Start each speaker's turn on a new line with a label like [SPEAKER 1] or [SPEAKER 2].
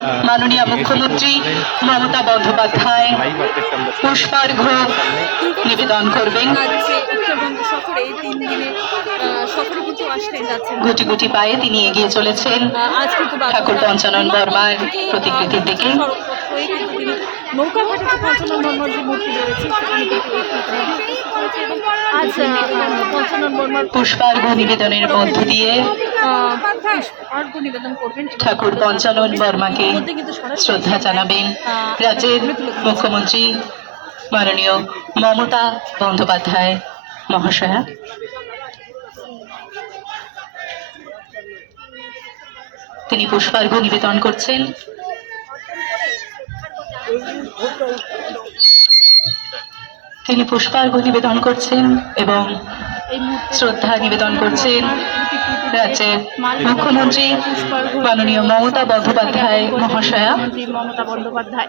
[SPEAKER 1] মাননীয় মুখ্যমন্ত্রী মমতা বন্দ্যোপাধ্যায়, পুষ্পার্ঘ নিবেদন করবেন। গুটি গুটি পায়ে তিনি এগিয়ে চলেছেন। ঠাকুর পঞ্চানন বর্মার প্রতিকৃতির দিকে।
[SPEAKER 2] নৌকাঘাটে যে পঞ্চানন বর্মার যে মূর্তি রয়েছে আজ পঞ্চানন বর্মার
[SPEAKER 1] পুষ্পার্ঘ নিবেদনের মধ্য দিয়ে
[SPEAKER 2] আহ, নিবেদন করবেন
[SPEAKER 1] ঠাকুর পঞ্চানন বর্মাকে শ্রদ্ধা জানাবেন। রাজ্যের মুখ্যমন্ত্রী মাননীয় মমতা বন্দ্যোপাধ্যায় মহাশয়া। তিনি পুষ্পার্ঘ নিবেদন করছেন। তিনি পুষ্পার্ঘ নিবেদন করছেন এবং শ্রদ্ধা নিবেদন করছেন রাজ্যের মুখ্যমন্ত্রী মাননীয় মমতা বন্দ্যোপাধ্যায় মহাশয়া।
[SPEAKER 2] মমতা বন্দ্যোপাধ্যায়